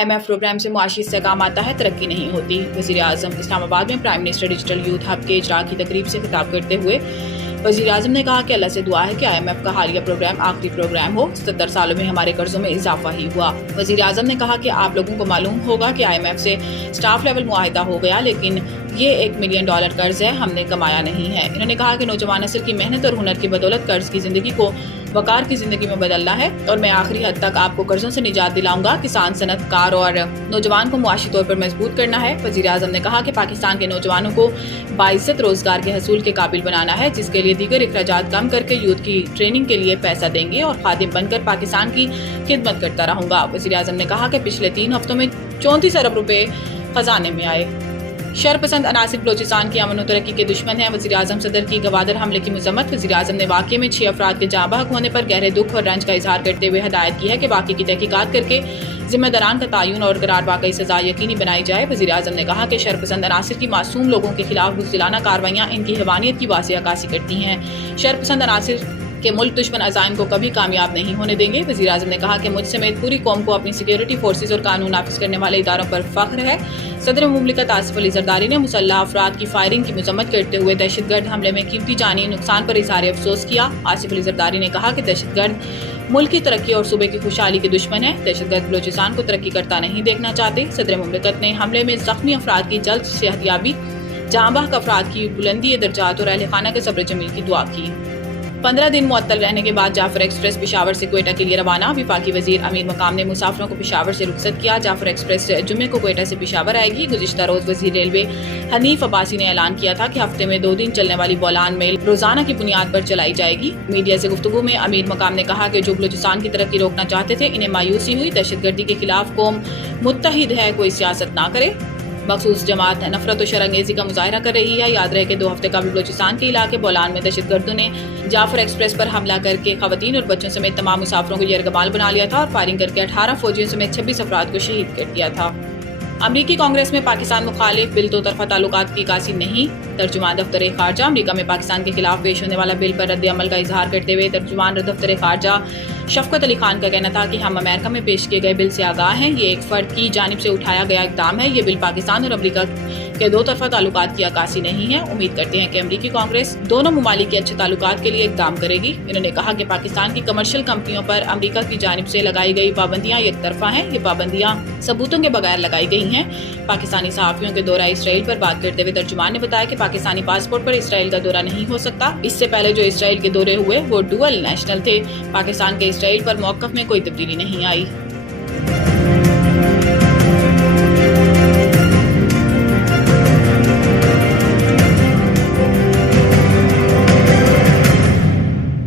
IMF programme से मुआशी इस्तेहकाम आता है, तरक्की नहीं होती। वज़ीर आज़म इस्लामाबाद में prime minister digital youth hub के इजरा की तकरीब से खिताब करते हुए वज़ीर आज़म ने कहा कि अल्लाह से दुआ है कि IMF का हालिया प्रोग्राम आखिरी प्रोग्राम हो। 70 सालों में हमारे कर्जों में इजाफा ही हुआ। वज़ीर आज़म ने कहा कि आप लोगों को मालूम होगा कि IMF से स्टाफ लेवल मुआहिदा हो गया, लेकिन ये $1 मिलियन कर्ज है, हमने कमाया नहीं है। इन्होंने कहा कि नौजवान नस्ल की मेहनत और हुनर की बदौलत कर्ज की जिंदगी को वकार की जिंदगी में बदलना है और मैं आखिरी हद तक आपको कर्जों से निजात दिलाऊंगा। किसान, सनतकार और नौजवान को मुआशी तौर पर मजबूत करना है। वज़ीर आज़म ने कहा कि पाकिस्तान के नौजवानों को बाइज्जत रोजगार के हसूल के काबिल बनाना है, जिसके लिए दीगर अखराजात कम करके यूथ की ट्रेनिंग के लिए पैसा देंगे और खादिम बनकर पाकिस्तान की खिदमत करता रहूंगा। वज़ीर आज़म ने कहा कि पिछले 3 हफ्तों में 34 अरब रुपए खजाने में आए। शरपसंद अनासिर बलोचिस्तान की अमन और तरक्की के दुश्मन हैं। वज़ीर आज़म सदर की गवादर हमले की मजम्मत। वज़ीर आज़म ने वाक़े में 6 अफराद के जाँ बहक होने पर गहरे दुख और रंज का इजहार करते हुए हदायत की है कि वाक़े की तहकीकात करके जिम्मेदारान का तयन और करार वाकई सजा यकीनी बनाई जाए। वज़ीर आज़म ने कहा कि शरपसंद अनासिर की मासूम लोगों के खिलाफ बुज़दिलाना कार्रवाइयाँ इनकी हैवानियत की वाज़ेह अक्कासी करती हैं। शरपसंद अनासिर के मुल्क दुश्मन अज़ाइम को कभी कामयाब नहीं होने देंगे। वज़ीर आज़म ने कहा कि मुझ समेत पूरी कौम को अपनी सिक्योरिटी फोर्सेज और कानून नाफिज करने वाले इदारों पर फख्र है। सदर मुमलिकत आसिफ अली जरदारी ने मुसल्लह अफराद की फायरिंग की मजम्मत करते हुए दहशतगर्द हमले में कीमती जानी नुकसान पर इज़हार अफसोस किया। आसिफ अली जरदारी ने कहा कि दहशतगर्द मुल्क की तरक्की और सूबे की खुशहाली के दुश्मन है। दहशतगर्द बलोचिस्तान को तरक्की करता नहीं देखना चाहते। सदर मुमलिकत ने हमले में जख्मी अफराद की जल्द सेहतयाबी, जाँ बहक अफराद की बुलंदी दर्जात और अहल खाना के सब्र जमील की दुआ की। 15 दिन मुअत्तल रहने के बाद जाफर एक्सप्रेस पेशावर से क्वेटा के लिए रवाना। वफाकी वजीर अमीर मकाम ने मुसाफिरों को पेशावर से रुखसत किया। जाफर एक्सप्रेस जुम्मे को क्वेटा से पेशावर आएगी। गुज़िश्ता रोज वजीर रेलवे हनीफ अब्बासी ने ऐलान किया था कि हफ्ते में 2 दिन चलने वाली बोलान मेल रोजाना की बुनियाद पर चलाई जाएगी। मीडिया से गुफ्तगू में अमीर मकाम ने कहा कि जो बलूचिस्तान की तरक्की रोकना चाहते थे, इन्हें मायूसी हुई। दहशतगर्दी के खिलाफ कौम मुत्तहिद है, कोई सियासत ना करे। मखसूस जमात नफरत और शरंगेजी का मुजाहरा कर रही है। याद रहे कि 2 हफ्ते कबल बलूचिस्तान के इलाके बोलान में दहशतगर्दों ने जाफर एक्सप्रेस पर हमला करके खवातीन और बच्चों समेत तमाम मुसाफिरों को यरगमाल बना लिया था और फायरिंग करके 18 फौजियों समेत 26 अफराद को शहीद कर दिया था। अमरीकी कांग्रेस में पाकिस्तान मुखालिफ बिल 2 तरफा ताल्लुकात की कासी नहीं। तर्जुमान दफ्तर खारजा अमरीका में पाकिस्तान के खिलाफ पेश होने वाला बिल पर रद्द अमल का इजहार करते हुए तर्जुमान दफ्तर खारजा शफकत अली खान का कहना था कि हम अमेरिका में पेश किए गए बिल से आगाह हैं। ये एक फर्द की जानिब से उठाया गया इक़दाम है। ये बिल पाकिस्तान और अमरीका के 2 तरफा ताल्लुकात की अक्कासी नहीं है। उम्मीद करते हैं कि अमरीकी कांग्रेस दोनों ममालिक के अच्छे ताल्लुकात के लिए इक़दाम करेगी। इन्होंने कहा कि पाकिस्तान की कमर्शियल कंपनियों पर अमरीका की जानिब से लगाई गई पाबंदियां एक तरफा हैं। ये पाबंदियां सबूतों के बगैर लगाई गई हैं। पाकिस्तानी सहाफ़ियों के दौरा इसराइल पर बात करते हुए तर्जुमान ने बताया कि पाकिस्तानी पासपोर्ट पर इसराइल का दौरा नहीं हो सकता। इससे पहले जो इसराइल के दौरे हुए वो डुअल नेशनल थे। पाकिस्तान के इसराइल पर मौक़िफ़ में कोई तब्दीली नहीं आई।